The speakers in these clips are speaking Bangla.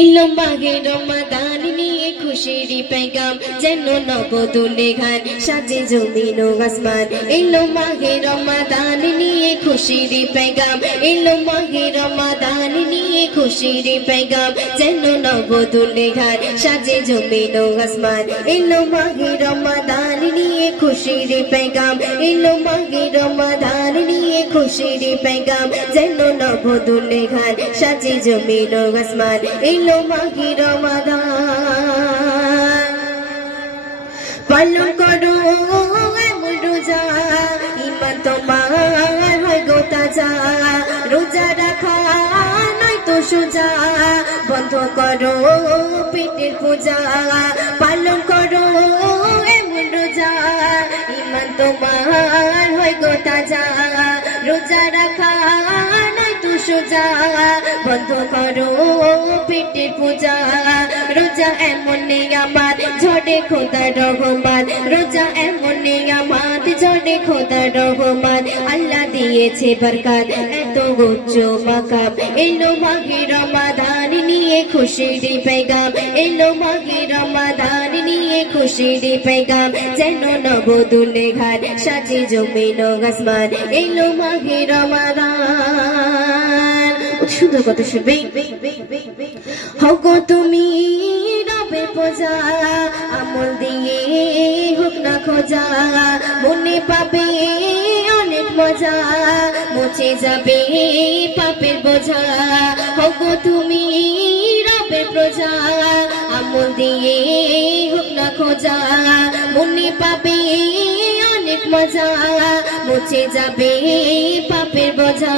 এলো মাঘে রমাদান নিয়ে খুশির পেগাম যেন নবদুলে ঘাট সাজে জমিন ও আসমান। এলো মাঘে রমাদান নিয়ে খুশির পেগাম, এলো মাঘে রমাদান নিয়ে খুশির পেগাম যেন নবদুলে ঘাট সাজে জমিন ও আসমান। এলো মাঘে রমাদান নিয়ে খুশির পেগাম, এলো মাঘে রমাদান নিয়ে খুশির পেগাম যেন নবদুলে ঘাট সাজে জমিন ও আসমান। এলো মাঘে রমাদান পালন করো এমন রোজা ঈমান তোমার হয় গো তাজা। রোজা রাখা নয় তো সোজা, বন্ধ করো পেটের পূজা। পালন করো এমন রোজা ঈমান তোমার হয় গো তাজা। রোজা রাখা নয় তো সোজা, বন্ধ করো পেটের পূজা। রোজা এমন নিয়ামত ঝড়ে খোদার রহমান, রোজা এমন নিয়ামত ঝড়ে খোদার রহমান। আল্লাহ দিয়েছে বরকত এত উচ্চ মাকাম। এলো মাঘে রমাদান নিয়ে খুশির পেগাম, এলো মাঘে রমাদান নিয়ে খুশির পেগাম যেন নবদুলে ঘাট সাজে জমিন ও আসমান। এলো মাঘে রমাদান সুন্দর কথা শুনবে। হগো তুমি রবে পূজা আমল দিয়ে হোক না খোঁজা, মনে পাবে অনেক মজা মুছে যাবে পাপের বোঝা। হগো তুমি রবে প্রজা আমল দিয়ে হোক না খোঁজা, মনে পাবে অনেক মজা মুছে যাবে পাপের বোঝা।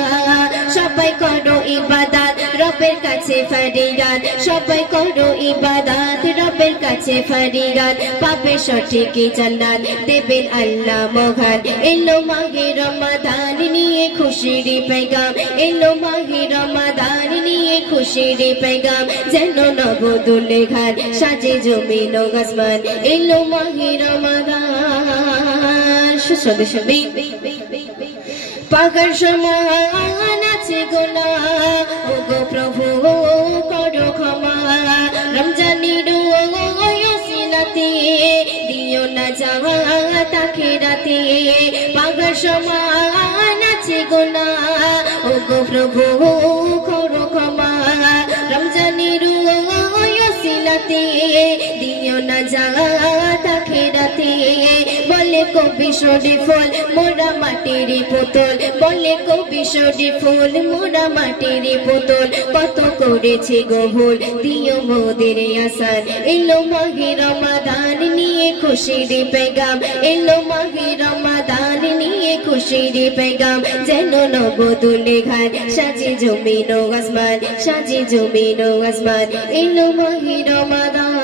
সবাই করো ইবাদত রবের কাছে ফরিয়াদ, সবাই করো ইবাদত রবের কাছে ফরিয়াদ। পাবে সঠিক জান্নাত দেবেন আল্লাহ মহান। এলো মাঘে রমাদান নিয়ে খুশির পেগাম, এলো মাঘে রমাদান নিয়ে খুশির পেগাম যেন নবদুলে ঘাট সাজে জমিন ও আসমান। এলো মাঘে রমাদান সুস্বাদু সবই পাগার সমান আছে গোনা। ও গো প্রভু করো ক্ষমা, রমজানের ওসিলাতে দিও না জান্নাত আখিরাতে। পাগার সমান আছে গোনা, ও গো প্রভু করো ক্ষমা, রমজানের ওসিলাতে দিও না জান্নাত আখিরাতে। বলে কবি শরীফুল মোরা মাটির পুতুল, বলে কবি শরীফুল মোরা মাটির পুতুল। কত করেছে গো ভুল দিও মোদের আসান। এলো মাঘে রমাদান নিয়ে খুশির পেগাম, এলো মাঘে রমাদান নিয়ে খুশির পেগাম যেন নবদুলে ঘাট সাজে জমিন ও আসমান, সাজে জমিন ও আসমান। এলো মাঘে রমাদান।